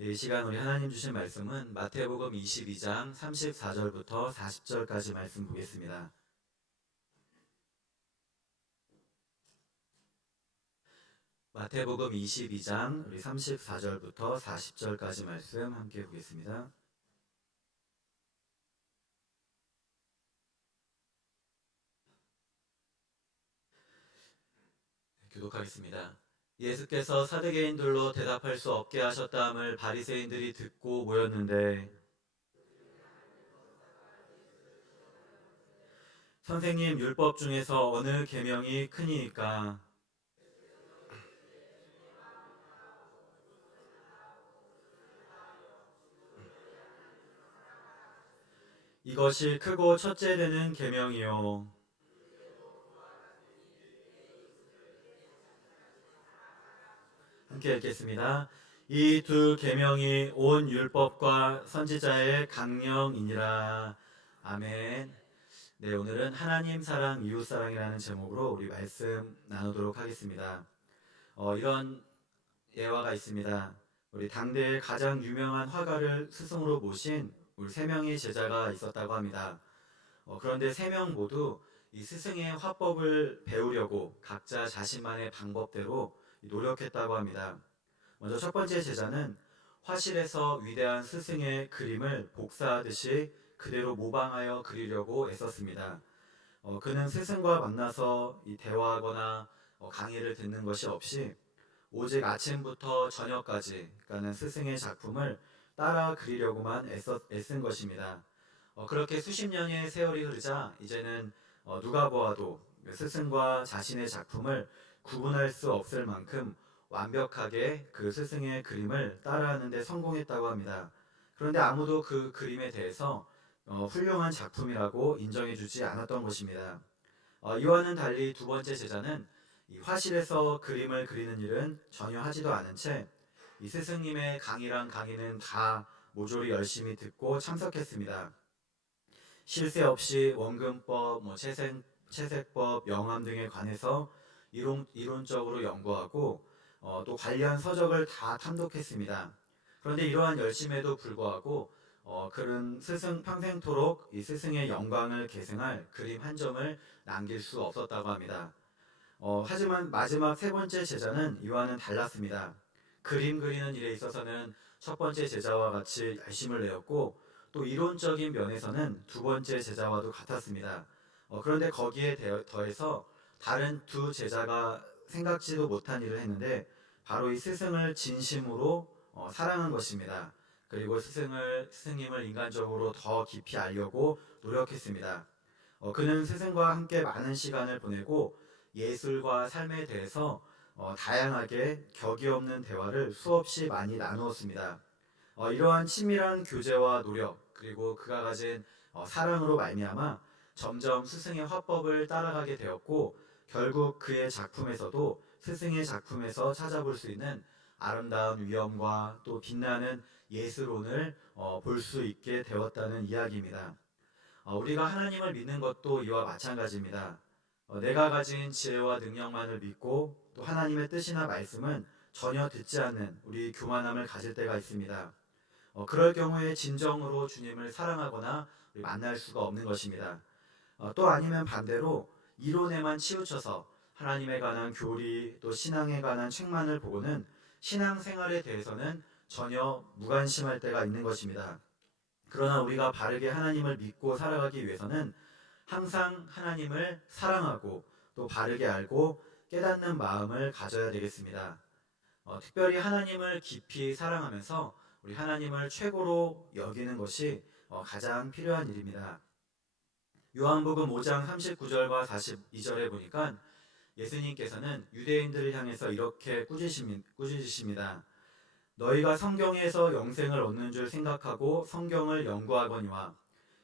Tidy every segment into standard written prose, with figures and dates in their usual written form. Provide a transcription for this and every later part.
네, 이 시간 우리 하나님 주신 말씀은 마태복음 22장 34절부터 40절까지 말씀 보겠습니다. 마태복음 22장 우리 34절부터 40절까지 말씀 함께 보겠습니다. 교독하겠습니다. 예수께서 사두개인들로 대답할 수 없게 하셨다함을 바리새인들이 듣고 모였는데, 선생님, 율법 중에서 어느 계명이 크니이까? 이것이 크고 첫째 되는 계명이요. 함께 읽겠습니다. 이 두 계명이 온 율법과 선지자의 강령이니라. 아멘. 네, 오늘은 하나님 사랑, 이웃 사랑이라는 제목으로 우리 말씀 나누도록 하겠습니다. 이런 예화가 있습니다. 우리 당대의 가장 유명한 화가를 스승으로 모신 우리 세 명의 제자가 있었다고 합니다. 그런데 세 명 모두 이 스승의 화법을 배우려고 각자 자신만의 방법대로 노력했다고 합니다. 먼저 첫 번째 제자는 화실에서 위대한 스승의 그림을 복사하듯이 그대로 모방하여 그리려고 애썼습니다. 그는 스승과 만나서 대화하거나 강의를 듣는 것이 없이 오직 아침부터 저녁까지 가는 스승의 작품을 따라 그리려고만 애쓴 것입니다. 그렇게 수십 년의 세월이 흐르자 이제는 누가 보아도 스승과 자신의 작품을 구분할 수 없을 만큼 완벽하게 그 스승의 그림을 따라하는 데 성공했다고 합니다. 그런데 아무도 그 그림에 대해서 훌륭한 작품이라고 인정해주지 않았던 것입니다. 이와는 달리 두 번째 제자는 이 화실에서 그림을 그리는 일은 전혀 하지도 않은 채 이 스승님의 강의란 강의는 다 모조리 열심히 듣고 참석했습니다. 쉴 새 없이 원근법, 채색법, 영암 등에 관해서 이론적으로 연구하고 또 관련 서적을 다 탐독했습니다. 그런데 이러한 열심에도 불구하고 그는 스승 평생토록 이 스승의 영광을 계승할 그림 한 점을 남길 수 없었다고 합니다. 하지만 마지막 세 번째 제자는 이와는 달랐습니다. 그림 그리는 일에 있어서는 첫 번째 제자와 같이 열심을 내었고 또 이론적인 면에서는 두 번째 제자와도 같았습니다. 그런데 거기에 더해서 다른 두 제자가 생각지도 못한 일을 했는데 바로 이 스승을 진심으로 사랑한 것입니다. 그리고 스승님을 인간적으로 더 깊이 알려고 노력했습니다. 그는 스승과 함께 많은 시간을 보내고 예술과 삶에 대해서 다양하게 격이 없는 대화를 수없이 많이 나누었습니다. 이러한 친밀한 교제와 노력 그리고 그가 가진 사랑으로 말미암아 점점 스승의 화법을 따라가게 되었고 결국 그의 작품에서도 스승의 작품에서 찾아볼 수 있는 아름다운 위엄과 또 빛나는 예술혼을 볼 수 있게 되었다는 이야기입니다. 우리가 하나님을 믿는 것도 이와 마찬가지입니다. 내가 가진 지혜와 능력만을 믿고 또 하나님의 뜻이나 말씀은 전혀 듣지 않는 우리 교만함을 가질 때가 있습니다. 그럴 경우에 진정으로 주님을 사랑하거나 만날 수가 없는 것입니다. 또 아니면 반대로 이론에만 치우쳐서 하나님에 관한 교리 또 신앙에 관한 책만을 보고는 신앙생활에 대해서는 전혀 무관심할 때가 있는 것입니다. 그러나 우리가 바르게 하나님을 믿고 살아가기 위해서는 항상 하나님을 사랑하고 또 바르게 알고 깨닫는 마음을 가져야 되겠습니다. 특별히 하나님을 깊이 사랑하면서 우리 하나님을 최고로 여기는 것이 가장 필요한 일입니다. 요한복음 5장 39절과 42절에 보니까 예수님께서는 유대인들을 향해서 이렇게 꾸짖으십니다. 너희가 성경에서 영생을 얻는 줄 생각하고 성경을 연구하거니와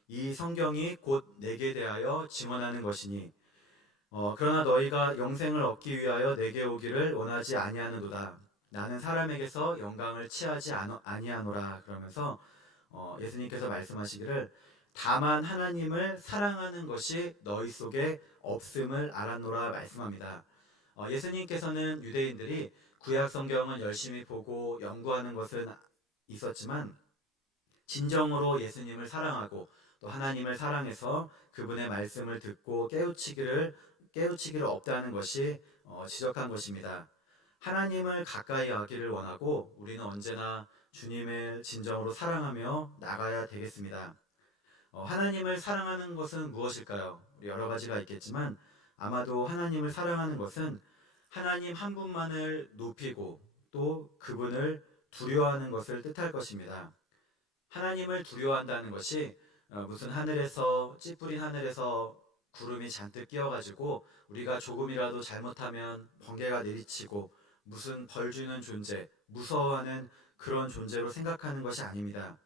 이 성경이 곧 내게 대하여 증언하는 것이니 그러나 너희가 영생을 얻기 위하여 내게 오기를 원하지 아니하는도다. 나는 사람에게서 영광을 취하지 아니하노라. 그러면서 예수님께서 말씀하시기를 다만 하나님을 사랑하는 것이 너희 속에 없음을 알았노라 말씀합니다. 예수님께서는 유대인들이 구약 성경을 열심히 보고 연구하는 것은 있었지만 진정으로 예수님을 사랑하고 또 하나님을 사랑해서 그분의 말씀을 듣고 깨우치기를 없다는 것이 지적한 것입니다. 하나님을 가까이 하기를 원하고 우리는 언제나 주님을 진정으로 사랑하며 나가야 되겠습니다. 하나님을 사랑하는 것은 무엇일까요? 여러 가지가 있겠지만 아마도 하나님을 사랑하는 것은 하나님 한 분만을 높이고 또 그분을 두려워하는 것을 뜻할 것입니다. 하나님을 두려워한다는 것이 무슨 하늘에서 찌푸린 하늘에서 구름이 잔뜩 끼어가지고 우리가 조금이라도 잘못하면 번개가 내리치고 무슨 벌 주는 존재, 무서워하는 그런 존재로 생각하는 것이 아닙니다.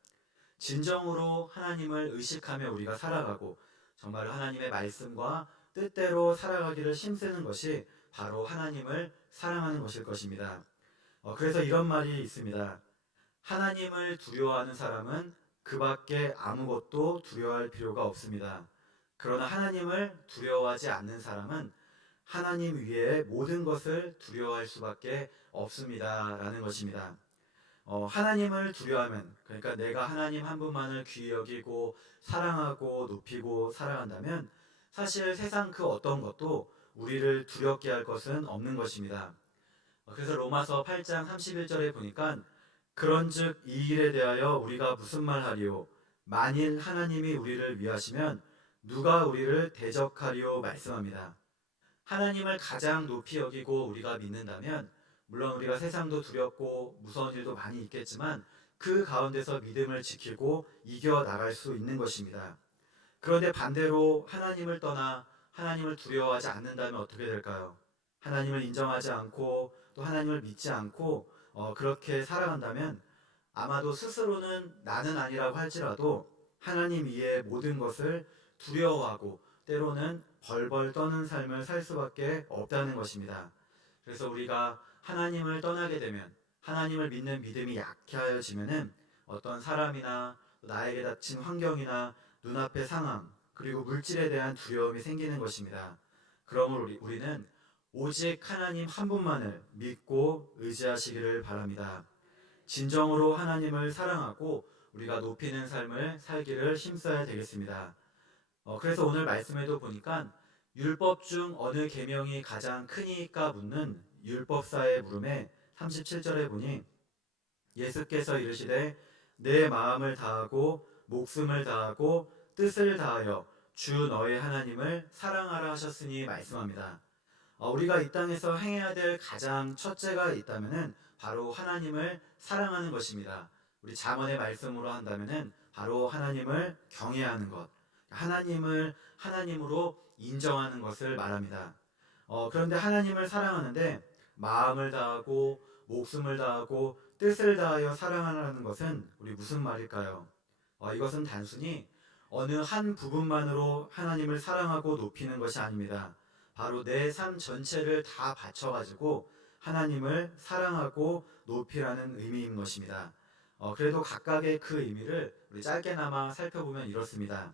진정으로 하나님을 의식하며 우리가 살아가고 정말 하나님의 말씀과 뜻대로 살아가기를 힘쓰는 것이 바로 하나님을 사랑하는 것일 것입니다. 그래서 이런 말이 있습니다. 하나님을 두려워하는 사람은 그 밖에 아무것도 두려워할 필요가 없습니다. 그러나 하나님을 두려워하지 않는 사람은 하나님 위에 모든 것을 두려워할 수밖에 없습니다. 라는 것입니다. 하나님을 두려워하면, 그러니까 내가 하나님 한 분만을 귀히 여기고 사랑하고 높이고 살아간다면 사실 세상 그 어떤 것도 우리를 두렵게 할 것은 없는 것입니다. 그래서 로마서 8장 31절에 보니까 그런즉 이 일에 대하여 우리가 무슨 말하리요? 만일 하나님이 우리를 위하시면 누가 우리를 대적하리요? 말씀합니다. 하나님을 가장 높이 여기고 우리가 믿는다면 물론 우리가 세상도 두렵고 무서운 일도 많이 있겠지만 그 가운데서 믿음을 지키고 이겨나갈 수 있는 것입니다. 그런데 반대로 하나님을 떠나 하나님을 두려워하지 않는다면 어떻게 될까요? 하나님을 인정하지 않고 또 하나님을 믿지 않고 그렇게 살아간다면 아마도 스스로는 나는 아니라고 할지라도 하나님 위에 모든 것을 두려워하고 때로는 벌벌 떠는 삶을 살 수밖에 없다는 것입니다. 그래서 우리가 하나님을 떠나게 되면 하나님을 믿는 믿음이 약해지면은 어떤 사람이나 나에게 닥친 환경이나 눈앞의 상황 그리고 물질에 대한 두려움이 생기는 것입니다. 그러므로 우리는 오직 하나님 한 분만을 믿고 의지하시기를 바랍니다. 진정으로 하나님을 사랑하고 우리가 높이는 삶을 살기를 힘써야 되겠습니다. 그래서 오늘 말씀에도 보니까 율법 중 어느 계명이 가장 크니까 묻는 율법사의 물음에 37절에 보니 예수께서 이르시되 내 마음을 다하고 목숨을 다하고 뜻을 다하여 주 너의 하나님을 사랑하라 하셨으니 말씀합니다. 우리가 이 땅에서 행해야 될 가장 첫째가 있다면은 바로 하나님을 사랑하는 것입니다. 우리 잠언의 말씀으로 한다면은 바로 하나님을 경외하는 것, 하나님을 하나님으로 인정하는 것을 말합니다. 그런데 하나님을 사랑하는데 마음을 다하고 목숨을 다하고 뜻을 다하여 사랑하라는 것은 우리 무슨 말일까요? 이것은 단순히 어느 한 부분만으로 하나님을 사랑하고 높이는 것이 아닙니다. 바로 내 삶 전체를 다 바쳐가지고 하나님을 사랑하고 높이라는 의미인 것입니다. 그래도 각각의 그 의미를 우리 짧게나마 살펴보면 이렇습니다.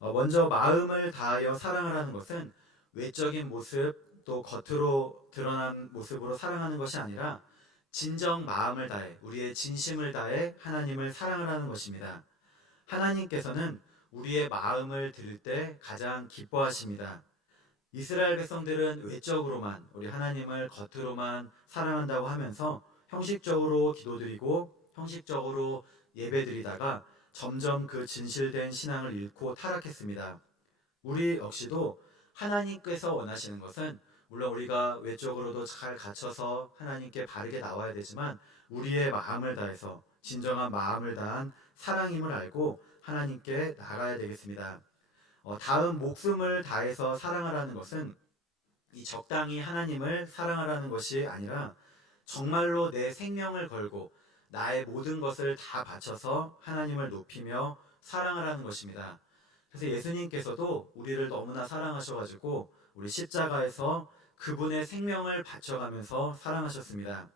먼저 마음을 다하여 사랑하라는 것은 외적인 모습 또 겉으로 드러난 모습으로 사랑하는 것이 아니라 진정 마음을 다해 우리의 진심을 다해 하나님을 사랑하라는 것입니다. 하나님께서는 우리의 마음을 들을 때 가장 기뻐하십니다. 이스라엘 백성들은 외적으로만 우리 하나님을 겉으로만 사랑한다고 하면서 형식적으로 기도드리고 형식적으로 예배드리다가 점점 그 진실된 신앙을 잃고 타락했습니다. 우리 역시도 하나님께서 원하시는 것은 물론 우리가 외적으로도 잘 갖춰서 하나님께 바르게 나와야 되지만 우리의 마음을 다해서 진정한 마음을 다한 사랑임을 알고 하나님께 나가야 되겠습니다. 다음 목숨을 다해서 사랑하라는 것은 이 적당히 하나님을 사랑하라는 것이 아니라 정말로 내 생명을 걸고 나의 모든 것을 다 바쳐서 하나님을 높이며 사랑하라는 것입니다. 그래서 예수님께서도 우리를 너무나 사랑하셔가지고 우리 십자가에서 그분의 생명을 바쳐가면서 사랑하셨습니다.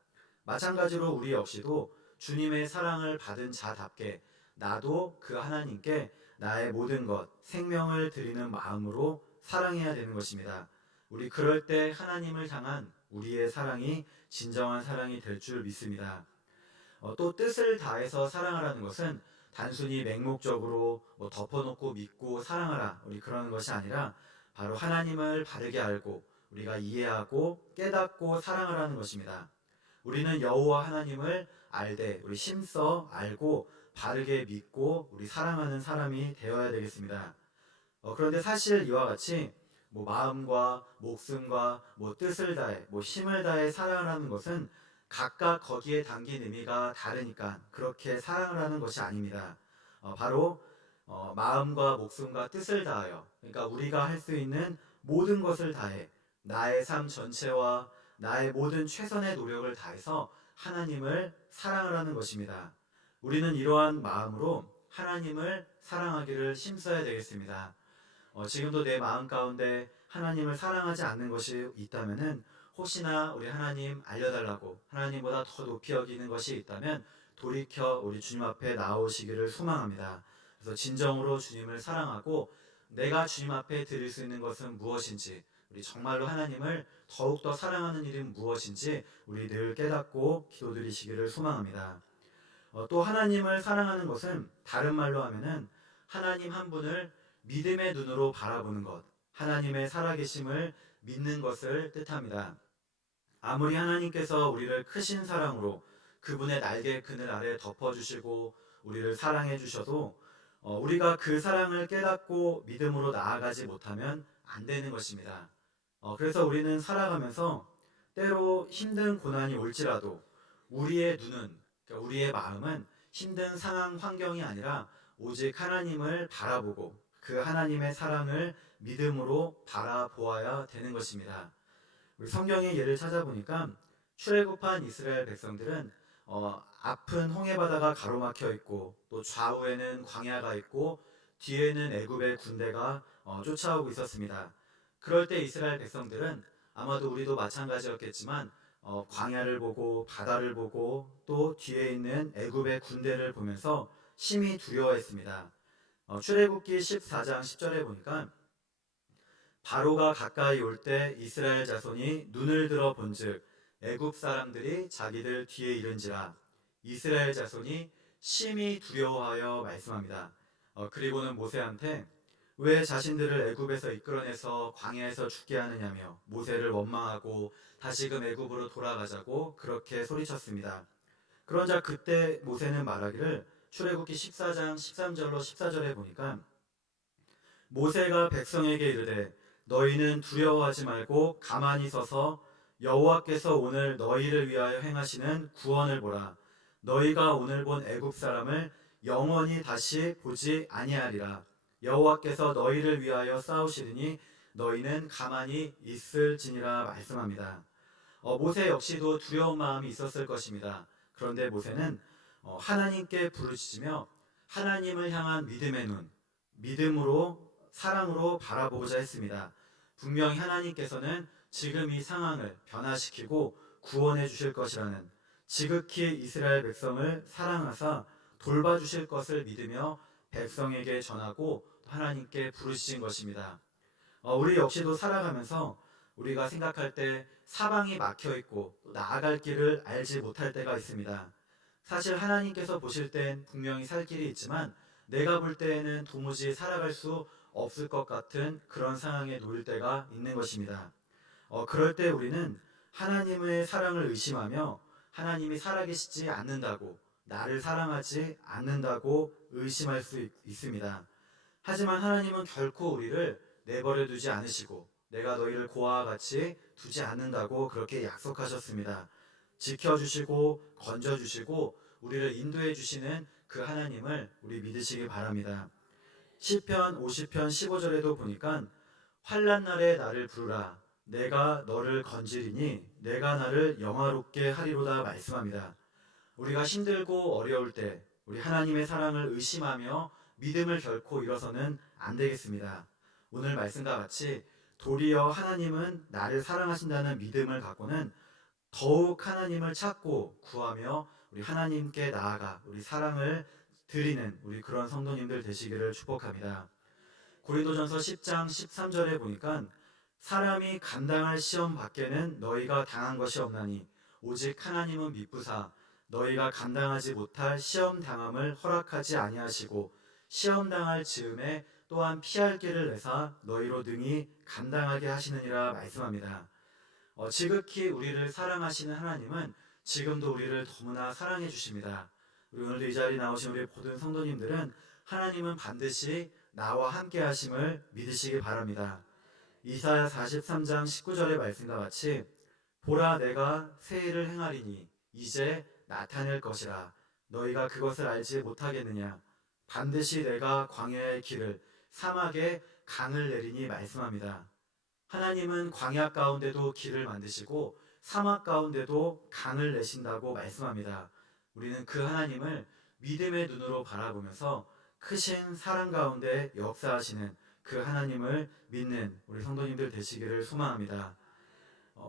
마찬가지로 우리 역시도 주님의 사랑을 받은 자답게 나도 그 하나님께 나의 모든 것, 생명을 드리는 마음으로 사랑해야 되는 것입니다. 우리 그럴 때 하나님을 향한 우리의 사랑이 진정한 사랑이 될 줄 믿습니다. 또 뜻을 다해서 사랑하라는 것은 단순히 맹목적으로 덮어놓고 믿고 사랑하라 우리 그러는 것이 아니라 바로 하나님을 바르게 알고 우리가 이해하고 깨닫고 사랑하라는 것입니다. 우리는 여호와 하나님을 알되 우리 심써 알고 바르게 믿고 우리 사랑하는 사람이 되어야 되겠습니다. 그런데 사실 이와 같이 마음과 목숨과 뜻을 다해 힘을 다해 사랑을 하는 것은 각각 거기에 담긴 의미가 다르니까 그렇게 사랑을 하는 것이 아닙니다. 바로 마음과 목숨과 뜻을 다하여 그러니까 우리가 할 수 있는 모든 것을 다해 나의 삶 전체와 나의 모든 최선의 노력을 다해서 하나님을 사랑을 하는 것입니다. 우리는 이러한 마음으로 하나님을 사랑하기를 힘써야 되겠습니다. 지금도 내 마음 가운데 하나님을 사랑하지 않는 것이 있다면은 혹시나 우리 하나님 알려달라고 하나님보다 더 높이 여기는 것이 있다면 돌이켜 우리 주님 앞에 나오시기를 소망합니다. 그래서 진정으로 주님을 사랑하고 내가 주님 앞에 드릴 수 있는 것은 무엇인지 우리 정말로 하나님을 더욱더 사랑하는 일이 무엇인지 우리 늘 깨닫고 기도드리시기를 소망합니다. 또 하나님을 사랑하는 것은 다른 말로 하면은 하나님 한 분을 믿음의 눈으로 바라보는 것, 하나님의 살아계심을 믿는 것을 뜻합니다. 아무리 하나님께서 우리를 크신 사랑으로 그분의 날개 그늘 아래 덮어주시고 우리를 사랑해 주셔도 우리가 그 사랑을 깨닫고 믿음으로 나아가지 못하면 안 되는 것입니다. 그래서 우리는 살아가면서 때로 힘든 고난이 올지라도 우리의 눈은, 그러니까 우리의 마음은 힘든 상황 환경이 아니라 오직 하나님을 바라보고 그 하나님의 사랑을 믿음으로 바라보아야 되는 것입니다. 우리 성경의 예를 찾아보니까 출애굽한 이스라엘 백성들은 앞은 홍해바다가 가로막혀 있고 또 좌우에는 광야가 있고 뒤에는 애굽의 군대가 쫓아오고 있었습니다. 그럴 때 이스라엘 백성들은 아마도 우리도 마찬가지였겠지만 광야를 보고 바다를 보고 또 뒤에 있는 애굽의 군대를 보면서 심히 두려워했습니다. 출애굽기 14장 10절에 보니까 바로가 가까이 올 때 이스라엘 자손이 눈을 들어 본즉 애굽 사람들이 자기들 뒤에 이른지라 이스라엘 자손이 심히 두려워하여 말씀합니다. 그리고는 모세한테 왜 자신들을 애굽에서 이끌어내서 광야에서 죽게 하느냐며 모세를 원망하고 다시금 애굽으로 돌아가자고 그렇게 소리쳤습니다. 그러자 그때 모세는 말하기를 출애굽기 14장 13절로 14절에 보니까 모세가 백성에게 이르되 너희는 두려워하지 말고 가만히 서서 여호와께서 오늘 너희를 위하여 행하시는 구원을 보라. 너희가 오늘 본 애굽 사람을 영원히 다시 보지 아니하리라. 여호와께서 너희를 위하여 싸우시리니 너희는 가만히 있을지니라 말씀합니다. 모세 역시도 두려운 마음이 있었을 것입니다. 그런데 모세는 하나님께 부르짖으며 하나님을 향한 믿음의 눈, 믿음으로 사랑으로 바라보고자 했습니다. 분명히 하나님께서는 지금 이 상황을 변화시키고 구원해 주실 것이라는 지극히 이스라엘 백성을 사랑하사 돌봐주실 것을 믿으며 백성에게 전하고 하나님께 부르신 것입니다. 우리 역시도 살아가면서 우리가 생각할 때 사방이 막혀 있고 나아갈 길을 알지 못할 때가 있습니다. 사실 하나님께서 보실 땐 분명히 살 길이 있지만 내가 볼 때에는 도무지 살아갈 수 없을 것 같은 그런 상황에 놓일 때가 있는 것입니다. 그럴 때 우리는 하나님의 사랑을 의심하며 하나님이 살아계시지 않는다고 나를 사랑하지 않는다고 의심할 수 있습니다. 하지만 하나님은 결코 우리를 내버려 두지 않으시고 내가 너희를 고아와 같이 두지 않는다고 그렇게 약속하셨습니다. 지켜주시고 건져주시고 우리를 인도해 주시는 그 하나님을 우리 믿으시기 바랍니다. 시편 50편 15절에도 보니까 환난 날에 나를 부르라 내가 너를 건지리니 내가 나를 영화롭게 하리로다 말씀합니다. 우리가 힘들고 어려울 때 우리 하나님의 사랑을 의심하며 믿음을 결코 잃어서는 안 되겠습니다. 오늘 말씀과 같이 도리어 하나님은 나를 사랑하신다는 믿음을 갖고는 더욱 하나님을 찾고 구하며 우리 하나님께 나아가 우리 사랑을 드리는 우리 그런 성도님들 되시기를 축복합니다. 고린도전서 10장 13절에 보니까 사람이 감당할 시험 밖에는 너희가 당한 것이 없나니 오직 하나님은 미쁘사 너희가 감당하지 못할 시험 당함을 허락하지 아니하시고 시험 당할 즈음에 또한 피할 길을 내사 너희로 능히 감당하게 하시느니라 말씀합니다. 지극히 우리를 사랑하시는 하나님은 지금도 우리를 너무나 사랑해 주십니다. 우리 오늘도 이 자리에 나오신 우리 모든 성도님들은 하나님은 반드시 나와 함께 하심을 믿으시기 바랍니다. 이사야 43장 19절의 말씀과 같이 보라 내가 새 일을 행하리니 이제 나타낼 것이라 너희가 그것을 알지 못하겠느냐 반드시 내가 광야의 길을 사막에 강을 내리니 말씀합니다. 하나님은 광야 가운데도 길을 만드시고 사막 가운데도 강을 내신다고 말씀합니다. 우리는 그 하나님을 믿음의 눈으로 바라보면서 크신 사랑 가운데 역사하시는 그 하나님을 믿는 우리 성도님들 되시기를 소망합니다.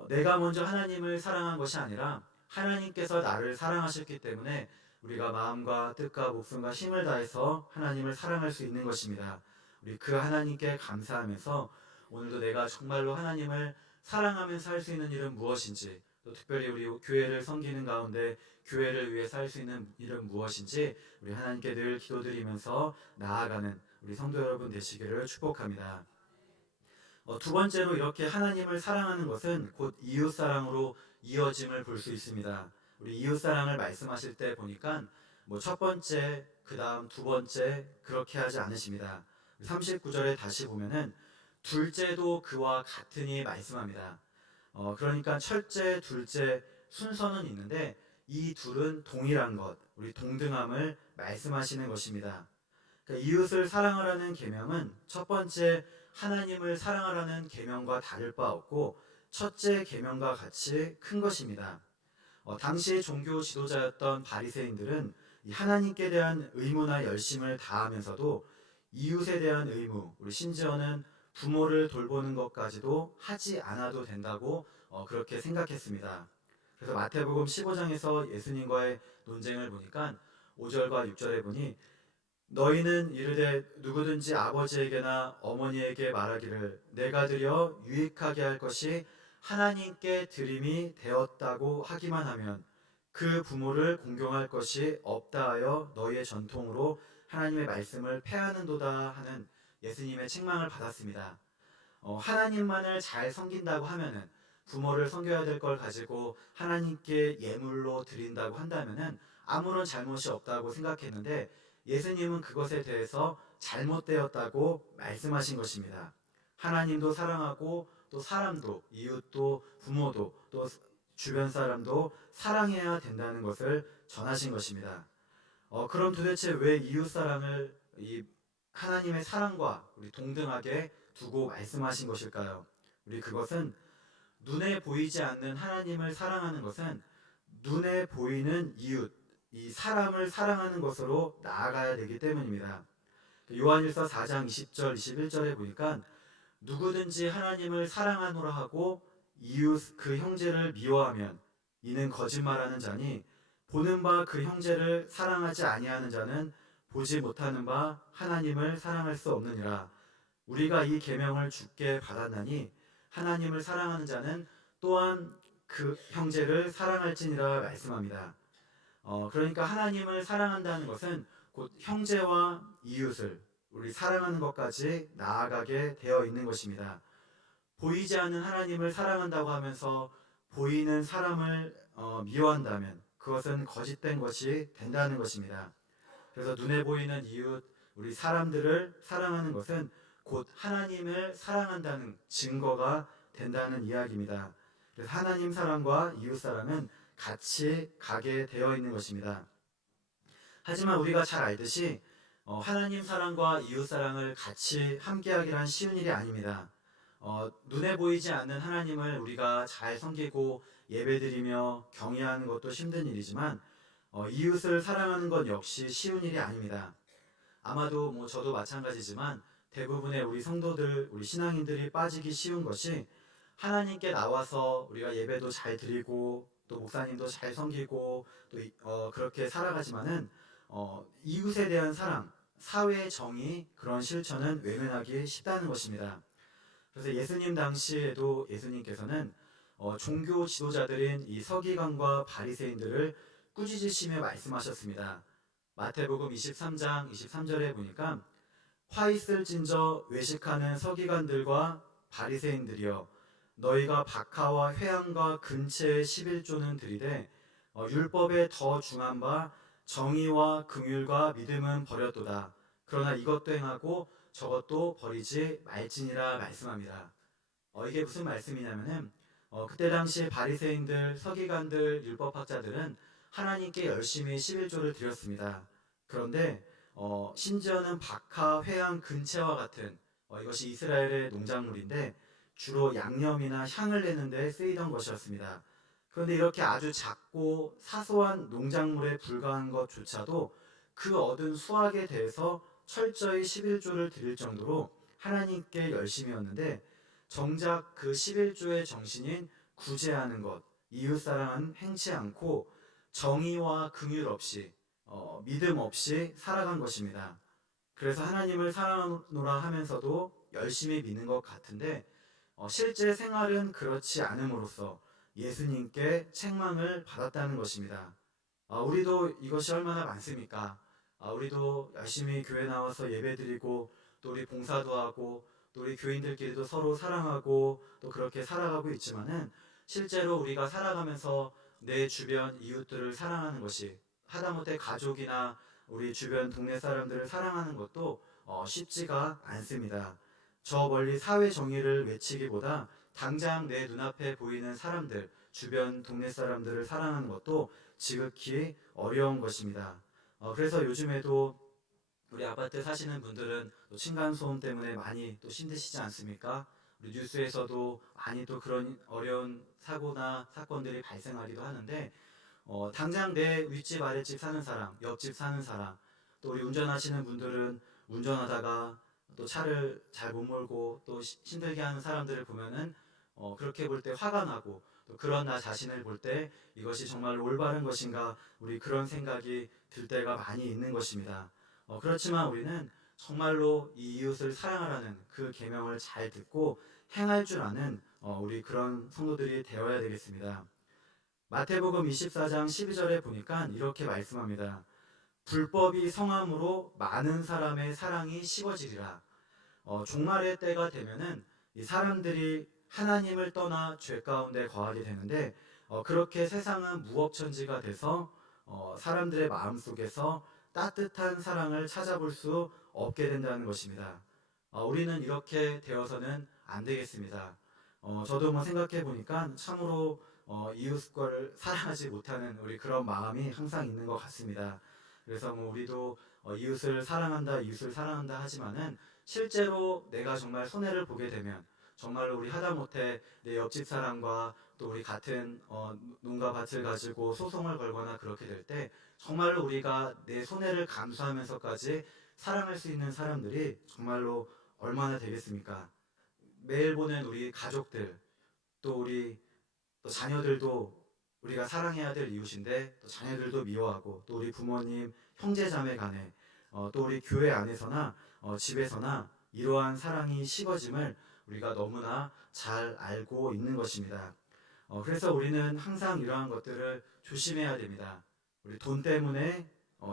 내가 먼저 하나님을 사랑한 것이 아니라 하나님께서 나를 사랑하셨기 때문에 우리가 마음과 뜻과 목숨과 힘을 다해서 하나님을 사랑할 수 있는 것입니다. 우리 그 하나님께 감사하면서 오늘도 내가 정말로 하나님을 사랑하면서 할 수 있는 일은 무엇인지, 또 특별히 우리 교회를 섬기는 가운데 교회를 위해 살 수 있는 일은 무엇인지 우리 하나님께 늘 기도드리면서 나아가는 우리 성도 여러분 되시기를 축복합니다. 두 번째로 이렇게 하나님을 사랑하는 것은 곧 이웃사랑으로 이어짐을 볼 수 있습니다. 우리 이웃사랑을 말씀하실 때 보니까 첫 번째, 그 다음 두 번째 그렇게 하지 않으십니다. 39절에 다시 보면은 둘째도 그와 같으니 말씀합니다. 그러니까 첫째, 둘째 순서는 있는데 이 둘은 동일한 것, 우리 동등함을 말씀하시는 것입니다. 그러니까 이웃을 사랑하라는 계명은 첫 번째 하나님을 사랑하라는 계명과 다를 바 없고 첫째 계명과 같이 큰 것입니다. 당시 종교 지도자였던 바리새인들은 하나님께 대한 의무나 열심을 다하면서도 이웃에 대한 의무, 우리 심지어는 부모를 돌보는 것까지도 하지 않아도 된다고 그렇게 생각했습니다. 그래서 마태복음 15장에서 예수님과의 논쟁을 보니까 5절과 6절에 보니 너희는 이르되 누구든지 아버지에게나 어머니에게 말하기를 내가 드려 유익하게 할 것이 하나님께 드림이 되었다고 하기만 하면 그 부모를 공경할 것이 없다 하여 너희의 전통으로 하나님의 말씀을 폐하는도다 하는 예수님의 책망을 받았습니다. 하나님만을 잘 섬긴다고 하면은 부모를 섬겨야 될 걸 가지고 하나님께 예물로 드린다고 한다면은 아무런 잘못이 없다고 생각했는데 예수님은 그것에 대해서 잘못되었다고 말씀하신 것입니다. 하나님도 사랑하고 또 사람도, 이웃도, 부모도, 또 주변 사람도 사랑해야 된다는 것을 전하신 것입니다. 그럼 도대체 왜 이웃 사랑을 이 하나님의 사랑과 우리 동등하게 두고 말씀하신 것일까요? 우리 그것은 눈에 보이지 않는 하나님을 사랑하는 것은 눈에 보이는 이웃, 이 사람을 사랑하는 것으로 나아가야 되기 때문입니다. 요한일서 4장 20절 21절에 보니까 누구든지 하나님을 사랑하노라 하고 이웃 그 형제를 미워하면 이는 거짓말하는 자니 보는 바 그 형제를 사랑하지 아니하는 자는 보지 못하는 바 하나님을 사랑할 수 없느니라. 우리가 이 계명을 주께 받았나니 하나님을 사랑하는 자는 또한 그 형제를 사랑할지니라 말씀합니다. 그러니까 하나님을 사랑한다는 것은 곧 형제와 이웃을 우리 사랑하는 것까지 나아가게 되어 있는 것입니다. 보이지 않는 하나님을 사랑한다고 하면서 보이는 사람을 미워한다면 그것은 거짓된 것이 된다는 것입니다. 그래서 눈에 보이는 이웃, 우리 사람들을 사랑하는 것은 곧 하나님을 사랑한다는 증거가 된다는 이야기입니다. 그래서 하나님 사랑과 이웃 사랑은 같이 가게 되어 있는 것입니다. 하지만 우리가 잘 알듯이 하나님 사랑과 이웃 사랑을 같이 함께하기란 쉬운 일이 아닙니다. 눈에 보이지 않는 하나님을 우리가 잘 섬기고 예배드리며 경외하는 것도 힘든 일이지만 이웃을 사랑하는 것 역시 쉬운 일이 아닙니다. 아마도 저도 마찬가지지만 대부분의 우리 성도들, 우리 신앙인들이 빠지기 쉬운 것이 하나님께 나와서 우리가 예배도 잘 드리고 또 목사님도 잘 섬기고 또 그렇게 살아가지만은 이웃에 대한 사랑, 사회의 정의 그런 실천은 외면하기 쉽다는 것입니다. 그래서 예수님 당시에도 예수님께서는 종교 지도자들인 이 서기관과 바리새인들을 꾸짖으시며 말씀하셨습니다. 마태복음 23장 23절에 보니까 화 있을진저 외식하는 서기관들과 바리새인들이여 너희가 박하와 회향과 근체의 11조는 들이되 율법에 더 중한 바 정의와 긍휼과 믿음은 버렸도다. 그러나 이것도 행하고 저것도 버리지 말지니라 말씀합니다. 이게 무슨 말씀이냐면은 그때 당시 바리새인들, 서기관들, 율법학자들은 하나님께 열심히 11조를 드렸습니다. 그런데 심지어는 박하, 회양, 근체와 같은 이것이 이스라엘의 농작물인데 주로 양념이나 향을 내는 데 쓰이던 것이었습니다. 그런데 이렇게 아주 작고 사소한 농작물에 불과한 것조차도 그 얻은 수확에 대해서 철저히 11조를 드릴 정도로 하나님께 열심이었는데 정작 그 11조의 정신인 구제하는 것, 이웃사랑은 행치 않고 정의와 긍휼 없이 믿음 없이 살아간 것입니다. 그래서 하나님을 사랑하노라 하면서도 열심히 믿는 것 같은데 실제 생활은 그렇지 않음으로써 예수님께 책망을 받았다는 것입니다. 우리도 이것이 얼마나 많습니까? 우리도 열심히 교회 나와서 예배드리고 또 우리 봉사도 하고 또 우리 교인들끼리도 서로 사랑하고 또 그렇게 살아가고 있지만은 실제로 우리가 살아가면서 내 주변 이웃들을 사랑하는 것이 하다못해 가족이나 우리 주변 동네 사람들을 사랑하는 것도 쉽지가 않습니다. 저 멀리 사회 정의를 외치기보다 당장 내 눈앞에 보이는 사람들, 주변 동네 사람들을 사랑하는 것도 지극히 어려운 것입니다. 그래서 요즘에도 우리 아파트 사시는 분들은 또 층간소음 때문에 많이 또 힘드시지 않습니까? 우리 뉴스에서도 많이 또 그런 어려운 사고나 사건들이 발생하기도 하는데 당장 내 윗집 아랫집 사는 사람, 옆집 사는 사람, 또 우리 운전하시는 분들은 운전하다가 또 차를 잘 못 몰고 또 힘들게 하는 사람들을 보면은 그렇게 볼 때 화가 나고 또 그런 나 자신을 볼 때 이것이 정말 올바른 것인가 우리 그런 생각이 들 때가 많이 있는 것입니다. 그렇지만 우리는 정말로 이 이웃을 사랑하라는 그 계명을 잘 듣고 행할 줄 아는 우리 그런 성도들이 되어야 되겠습니다. 마태복음 24장 12절에 보니까 이렇게 말씀합니다. 불법이 성함으로 많은 사람의 사랑이 식어지리라. 종말의 때가 되면은 이 사람들이 하나님을 떠나 죄 가운데 거하게 되는데 그렇게 세상은 무법천지가 돼서 사람들의 마음 속에서 따뜻한 사랑을 찾아볼 수 없게 된다는 것입니다. 우리는 이렇게 되어서는 안 되겠습니다. 저도 뭐 생각해 보니까 참으로 이웃을 사랑하지 못하는 우리 그런 마음이 항상 있는 것 같습니다. 그래서 뭐 우리도 이웃을 사랑한다 하지만은 실제로 내가 정말 손해를 보게 되면 정말로 우리 하다못해 내 옆집 사람과 또 우리 같은 농가 밭을 가지고 소송을 걸거나 그렇게 될 때 정말로 우리가 내 손해를 감수하면서까지 사랑할 수 있는 사람들이 정말로 얼마나 되겠습니까? 매일 보는 우리 가족들 또 우리 또 자녀들도 우리가 사랑해야 될 이웃인데 또 자녀들도 미워하고 또 우리 부모님, 형제 자매 간에 또 우리 교회 안에서나 집에서나 이러한 사랑이 식어짐을 우리가 너무나 잘 알고 있는 것입니다. 그래서 우리는 항상 이러한 것들을 조심해야 됩니다. 우리 돈 때문에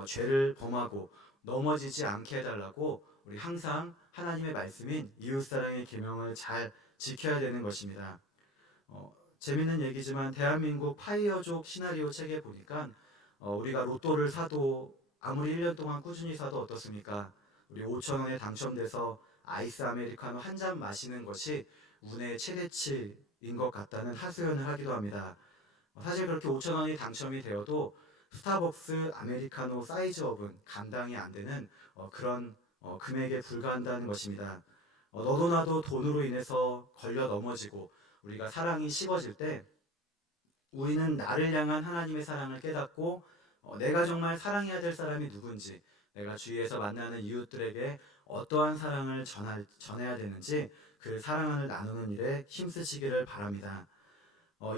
죄를 범하고 넘어지지 않게 해달라고 우리 항상 하나님의 말씀인 이웃사랑의 계명을 잘 지켜야 되는 것입니다. 재밌는 얘기지만 대한민국 파이어족 시나리오 책에 보니까 우리가 로또를 사도 아무리 1년 동안 꾸준히 사도 어떻습니까? 우리 5천 원에 당첨돼서 아이스 아메리카노 한 잔 마시는 것이 운의 최대치인 것 같다는 하소연을 하기도 합니다. 사실 그렇게 5천 원이 당첨이 되어도 스타벅스 아메리카노 사이즈업은 감당이 안 되는 그런 금액에 불과한다는 것입니다. 너도 나도 돈으로 인해서 걸려 넘어지고 우리가 사랑이 식어질 때 우리는 나를 향한 하나님의 사랑을 깨닫고 내가 정말 사랑해야 될 사람이 누군지 내가 주위에서 만나는 이웃들에게 어떠한 사랑을 전해야 되는지 그 사랑을 나누는 일에 힘쓰시기를 바랍니다.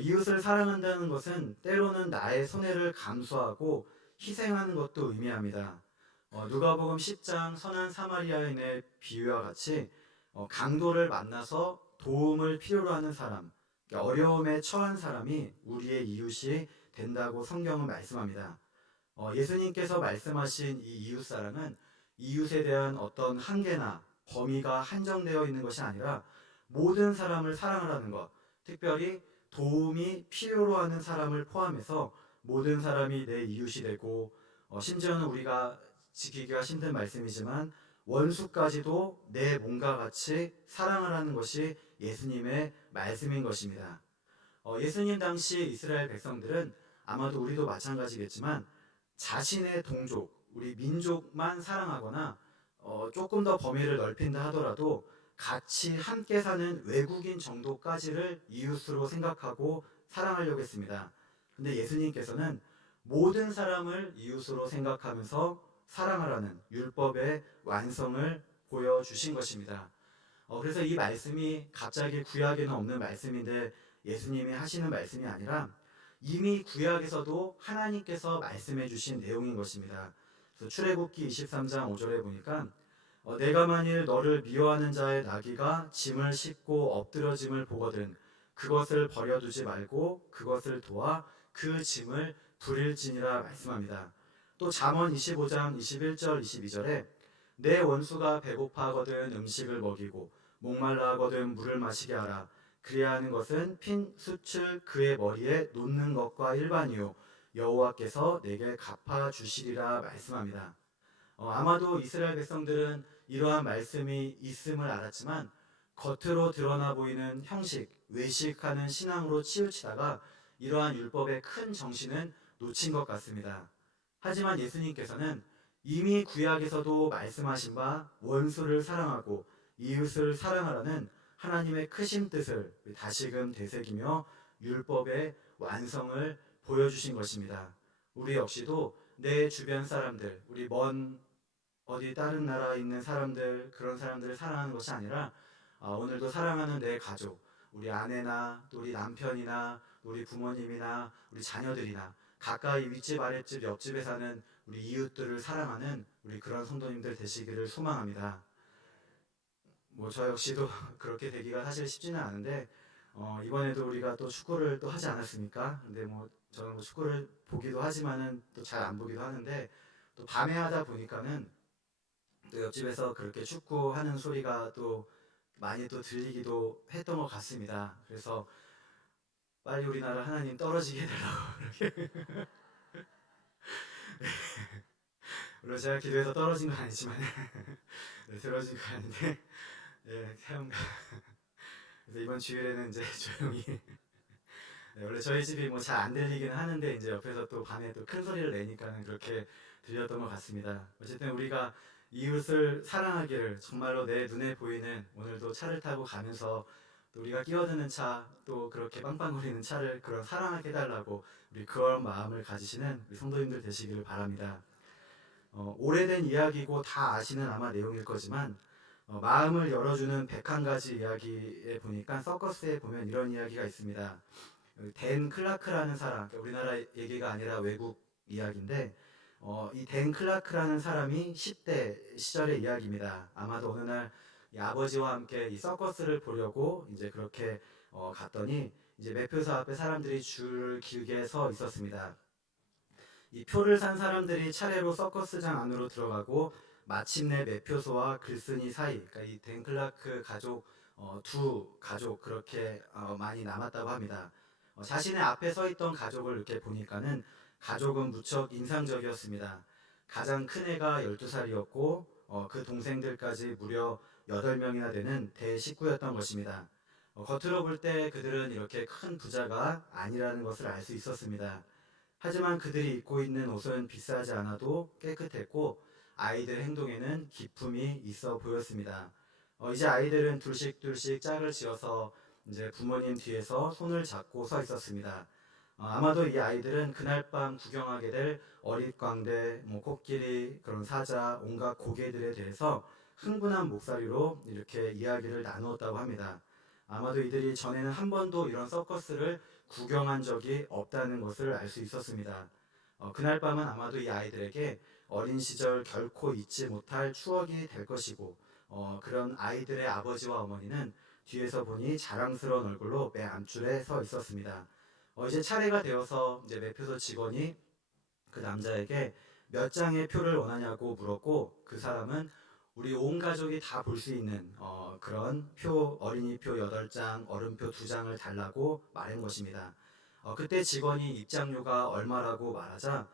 이웃을 사랑한다는 것은 때로는 나의 손해를 감수하고 희생하는 것도 의미합니다. 누가복음 10장 선한 사마리아인의 비유와 같이 강도를 만나서 도움을 필요로 하는 사람, 어려움에 처한 사람이 우리의 이웃이 된다고 성경은 말씀합니다. 예수님께서 말씀하신 이 이웃사랑은 이웃에 대한 어떤 한계나 범위가 한정되어 있는 것이 아니라 모든 사람을 사랑하라는 것, 특별히 도움이 필요로 하는 사람을 포함해서 모든 사람이 내 이웃이 되고, 심지어는 우리가 지키기가 힘든 말씀이지만 원수까지도 내 몸과 같이 사랑하라는 것이 예수님의 말씀인 것입니다. 예수님 당시 이스라엘 백성들은 아마도 우리도 마찬가지겠지만 자신의 동족, 우리 민족만 사랑하거나 조금 더 범위를 넓힌다 하더라도 같이 함께 사는 외국인 정도까지를 이웃으로 생각하고 사랑하려고 했습니다. 근데 예수님께서는 모든 사람을 이웃으로 생각하면서 사랑하라는 율법의 완성을 보여주신 것입니다. 그래서 이 말씀이 갑자기 구약에는 없는 말씀인데 예수님이 하시는 말씀이 아니라 이미 구약에서도 하나님께서 말씀해 주신 내용인 것입니다. 그래서 출애굽기 23장 5절에 보니까 내가 만일 너를 미워하는 자의 나귀가 짐을 싣고 엎드러짐을 보거든 그것을 버려두지 말고 그것을 도와 그 짐을 부릴지니라 말씀합니다. 또 잠언 25장 21절 22절에 내 원수가 배고파하거든 음식을 먹이고 목말라 하거든 물을 마시게 하라. 그래야 하는 것은 핀 숯을 그의 머리에 놓는 것과 일반이요 여호와께서 내게 갚아 주시리라 말씀합니다. 아마도 이스라엘 백성들은 이러한 말씀이 있음을 알았지만 겉으로 드러나 보이는 형식, 외식하는 신앙으로 치우치다가 이러한 율법의 큰 정신은 놓친 것 같습니다. 하지만 예수님께서는 이미 구약에서도 말씀하신 바 원수를 사랑하고 이웃을 사랑하라는 하나님의 크신 뜻을 다시금 되새기며 율법의 완성을 보여주신 것입니다. 우리 역시도 내 주변 사람들, 우리 먼 어디 다른 나라에 있는 사람들, 그런 사람들을 사랑하는 것이 아니라 오늘도 사랑하는 내 가족, 우리 아내나 또 우리 남편이나 우리 부모님이나 우리 자녀들이나 가까이 윗집 아랫집 옆집에 사는 우리 이웃들을 사랑하는 우리 그런 성도님들 되시기를 소망합니다. 뭐 저 역시도 그렇게 되기가 사실 쉽지는 않은데 이번에도 우리가 또 축구를 또 하지 않았습니까? 근데 뭐 저는 뭐 축구를 보기도 하지만은 또 잘 안 보기도 하는데 또 밤에 하다 보니까는 또 옆집에서 그렇게 축구하는 소리가 또 많이 또 들리기도 했던 것 같습니다. 그래서 빨리 우리나라 하나님 떨어지게 해달라고 물론 제가 기도해서 떨어진 건 아니지만 네, 떨어진 거 아닌데 참 그래서 이번 주일에는 이제 조용히 원래 저희 집이 뭐 잘 안 들리기는 하는데 이제 옆에서 또 밤에 또 큰 소리를 내니까는 그렇게 들렸던 것 같습니다. 어쨌든 우리가 이웃을 사랑하기를 정말로 내 눈에 보이는 오늘도 차를 타고 가면서 또 우리가 끼어드는 차 또 그렇게 빵빵거리는 차를 그런 사랑하게 해달라고 우리 그런 마음을 가지시는 우리 성도님들 되시기를 바랍니다. 오래된 이야기고 다 아시는 아마 내용일 거지만 마음을 열어주는 101가지 이야기에 보니까 서커스에 보면 이런 이야기가 있습니다. 댄 클라크라는 사람, 그러니까 우리나라 얘기가 아니라 외국 이야기인데 이 댄 클라크라는 사람이 10대 시절의 이야기입니다. 아마도 어느 날 이 아버지와 함께 이 서커스를 보려고 이제 그렇게 갔더니 이제 매표소 앞에 사람들이 줄 길게 서 있었습니다. 이 표를 산 사람들이 차례로 서커스장 안으로 들어가고 마침내 매표소와 글쓴이 사이, 그러니까 이 댄 클라크 가족 두 가족 그렇게 많이 남았다고 합니다. 자신의 앞에 서 있던 가족을 이렇게 보니까는 가족은 무척 인상적이었습니다. 가장 큰 애가 12살이었고 그 동생들까지 무려 8명이나 되는 대식구였던 것입니다. 겉으로 볼 때 그들은 이렇게 큰 부자가 아니라는 것을 알 수 있었습니다. 하지만 그들이 입고 있는 옷은 비싸지 않아도 깨끗했고 아이들 행동에는 기품이 있어 보였습니다. 이제 아이들은 둘씩 짝을 지어서 이제 부모님 뒤에서 손을 잡고 서 있었습니다. 아마도 이 아이들은 그날 밤 구경하게 될 어릿광대, 뭐 코끼리, 그런 사자, 온갖 고개들에 대해서 흥분한 목소리로 이렇게 이야기를 나누었다고 합니다. 아마도 이들이 전에는 한 번도 이런 서커스를 구경한 적이 없다는 것을 알 수 있었습니다. 그날 밤은 아마도 이 아이들에게 어린 시절 결코 잊지 못할 추억이 될 것이고 그런 아이들의 아버지와 어머니는 뒤에서 보니 자랑스러운 얼굴로 맨 앞줄에 서 있었습니다. 이제 차례가 되어서 이제 매표소 직원이 그 남자에게 몇 장의 표를 원하냐고 물었고, 그 사람은 우리 온 가족이 다 볼 수 있는 그런 표, 어린이표 8장, 어른표 2장을 달라고 말한 것입니다. 그때 직원이 입장료가 얼마라고 말하자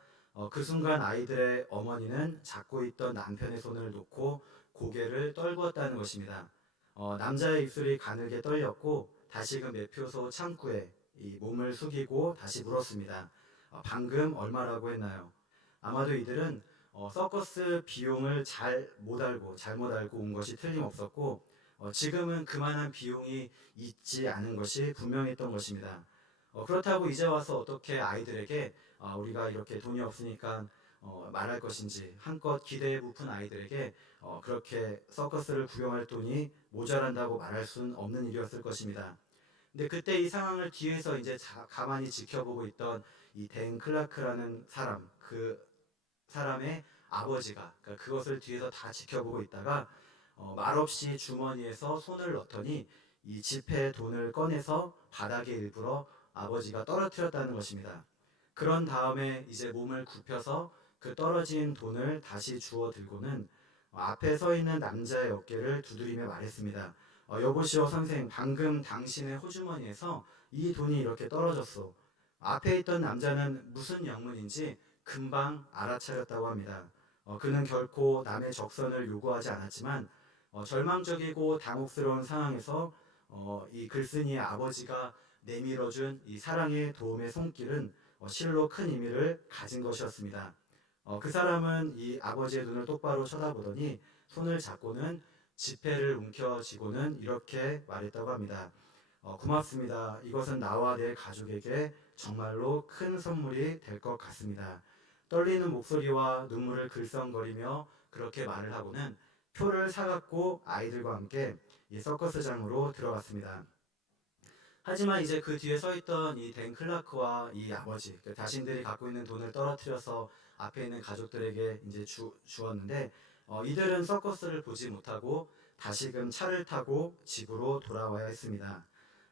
그 순간 아이들의 어머니는 잡고 있던 남편의 손을 놓고 고개를 떨구었다는 것입니다. 남자의 입술이 가늘게 떨렸고 다시금 매표소 창구에 이 몸을 숙이고 다시 물었습니다. 방금 얼마라고 했나요? 아마도 이들은 서커스 비용을 잘못 알고 온 것이 틀림없었고 지금은 그만한 비용이 있지 않은 것이 분명했던 것입니다. 그렇다고 이제 와서 어떻게 아이들에게 우리가 이렇게 돈이 없으니까 말할 것인지 한껏 기대에 부푼 아이들에게 그렇게 서커스를 구경할 돈이 모자란다고 말할 수는 없는 일이었을 것입니다. 근데 그때 이 상황을 뒤에서 이제 가만히 지켜보고 있던 이 댄 클라크라는 사람, 그 사람의 아버지가 그러니까 그것을 뒤에서 다 지켜보고 있다가 말없이 주머니에서 손을 넣더니 이 지폐 돈을 꺼내서 바닥에 일부러 아버지가 떨어뜨렸다는 것입니다. 그런 다음에 이제 몸을 굽혀서 그 떨어진 돈을 다시 주워 들고는 앞에 서 있는 남자의 어깨를 두드리며 말했습니다. 여보시오 선생, 방금 당신의 호주머니에서 이 돈이 이렇게 떨어졌소. 앞에 있던 남자는 무슨 영문인지 금방 알아차렸다고 합니다. 그는 결코 남의 적선을 요구하지 않았지만 절망적이고 당혹스러운 상황에서 이 글쓴이의 아버지가 내밀어준 이 사랑의 도움의 손길은 실로 큰 의미를 가진 것이었습니다. 그 사람은 이 아버지의 눈을 똑바로 쳐다보더니 손을 잡고는 지폐를 움켜쥐고는 이렇게 말했다고 합니다. 고맙습니다. 이것은 나와 내 가족에게 정말로 큰 선물이 될 것 같습니다. 떨리는 목소리와 눈물을 글썽거리며 그렇게 말을 하고는 표를 사갖고 아이들과 함께 이 서커스장으로 들어갔습니다. 하지만 이제 그 뒤에 서 있던 이 댄 클라크와 이 아버지, 자신들이 갖고 있는 돈을 떨어뜨려서 앞에 있는 가족들에게 이제 주었는데, 이들은 서커스를 보지 못하고 다시금 차를 타고 집으로 돌아와야 했습니다.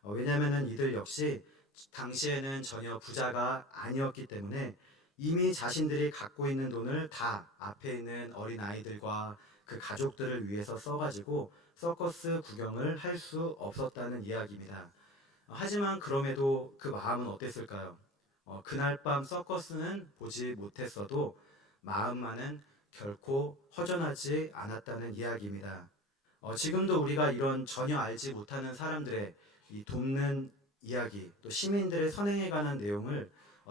왜냐하면 이들 역시 당시에는 전혀 부자가 아니었기 때문에 이미 자신들이 갖고 있는 돈을 다 앞에 있는 어린 아이들과 그 가족들을 위해서 써가지고 서커스 구경을 할 수 없었다는 이야기입니다. 하지만 그럼에도 그 마음은 어땠을까요? 그날 밤 서커스는 보지 못했어도 마음만은 결코 허전하지 않았다는 이야기입니다. 지금도 우리가 이런 전혀 알지 못하는 사람들의 이 돕는 이야기, 또 시민들의 선행에 관한 내용을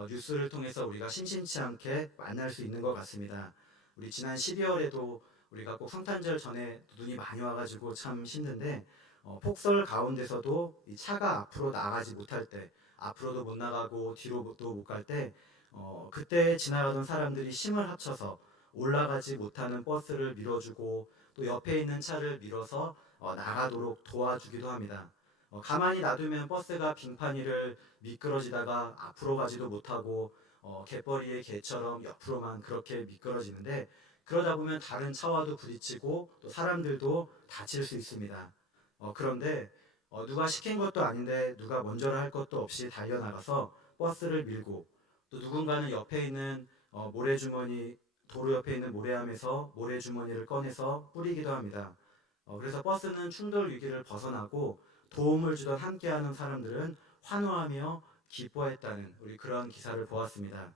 뉴스를 통해서 우리가 심심치 않게 만날 수 있는 것 같습니다. 우리 지난 12월에도 우리가 꼭 성탄절 전에 눈이 많이 와가지고 참 힘든데 폭설 가운데서도 이 차가 앞으로 나가지 못할 때, 앞으로도 못 나가고 뒤로도 못 갈 때, 그때 지나가던 사람들이 힘을 합쳐서 올라가지 못하는 버스를 밀어주고 또 옆에 있는 차를 밀어서 나가도록 도와주기도 합니다. 가만히 놔두면 버스가 빙판 위를 미끄러지다가 앞으로 가지도 못하고 갯벌이의 개처럼 옆으로만 그렇게 미끄러지는데, 그러다 보면 다른 차와도 부딪히고 또 사람들도 다칠 수 있습니다. 그런데 누가 시킨 것도 아닌데 누가 먼저를 할 것도 없이 달려나가서 버스를 밀고 또 누군가는 옆에 있는 모래주머니, 도로 옆에 있는 모래암에서 모래주머니를 꺼내서 뿌리기도 합니다. 그래서 버스는 충돌 위기를 벗어나고 도움을 주던 함께하는 사람들은 환호하며 기뻐했다는 우리 그런 기사를 보았습니다.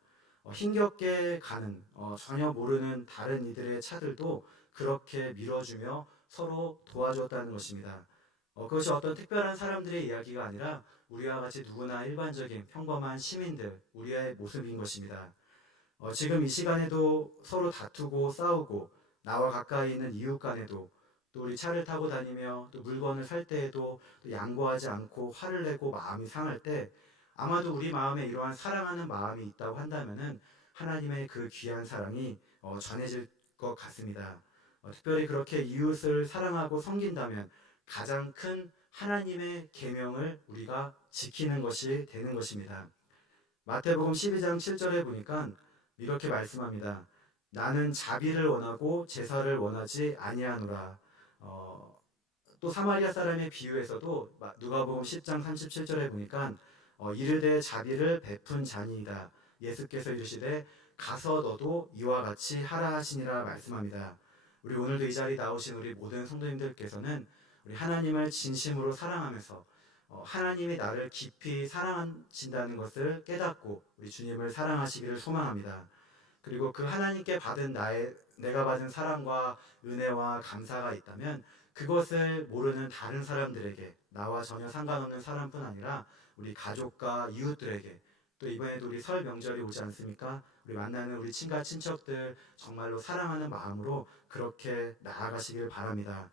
힘겹게 가는 전혀 모르는 다른 이들의 차들도 그렇게 밀어주며 서로 도와줬다는 것입니다. 그것이 어떤 특별한 사람들의 이야기가 아니라 우리와 같이 누구나 일반적인 평범한 시민들, 우리의 모습인 것입니다. 지금 이 시간에도 서로 다투고 싸우고 나와 가까이 있는 이웃 간에도 또 우리 차를 타고 다니며 또 물건을 살 때에도 또 양보하지 않고 화를 내고 마음이 상할 때 아마도 우리 마음에 이러한 사랑하는 마음이 있다고 한다면은 하나님의 그 귀한 사랑이 전해질 것 같습니다. 특별히 그렇게 이웃을 사랑하고 섬긴다면 가장 큰 하나님의 계명을 우리가 지키는 것이 되는 것입니다. 마태복음 12장 7절에 보니까 이렇게 말씀합니다. 나는 자비를 원하고 제사를 원하지 아니하노라. 또 사마리아 사람의 비유에서도 누가복음 10장 37절에 보니까 이르되 자비를 베푼 자니이다. 예수께서 이르시되 가서 너도 이와 같이 하라 하시니라 말씀합니다. 우리 오늘도 이 자리 나오신 우리 모든 성도님들께서는 우리 하나님을 진심으로 사랑하면서 하나님이 나를 깊이 사랑하신다는 것을 깨닫고 우리 주님을 사랑하시기를 소망합니다. 그리고 그 하나님께 받은 내가 받은 사랑과 은혜와 감사가 있다면 그것을 모르는 다른 사람들에게, 나와 전혀 상관없는 사람뿐 아니라 우리 가족과 이웃들에게, 또 이번에도 우리 설 명절이 오지 않습니까? 우리 만나는 우리 친가 친척들 정말로 사랑하는 마음으로 그렇게 나아가시길 바랍니다.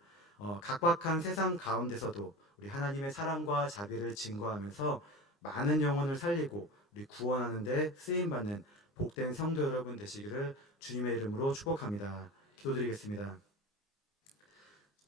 각박한 세상 가운데서도 우리 하나님의 사랑과 자비를 증거하면서 많은 영혼을 살리고 우리 구원하는 데 쓰임받는 복된 성도 여러분 되시기를 주님의 이름으로 축복합니다. 기도드리겠습니다.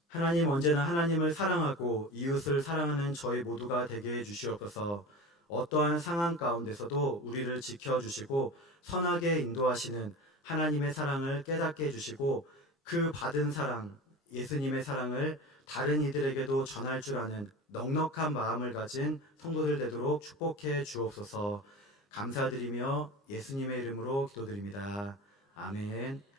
하나님, 언제나 하나님을 사랑하고 이웃을 사랑하는 저희 모두가 되게 해주시옵소서. 어떠한 상황 가운데서도 우리를 지켜주시고 선하게 인도하시는 하나님의 사랑을 깨닫게 해주시고 그 받은 사랑, 예수님의 사랑을 다른 이들에게도 전할 줄 아는 넉넉한 마음을 가진 성도들 되도록 축복해 주옵소서. 감사드리며 예수님의 이름으로 기도드립니다. 아멘.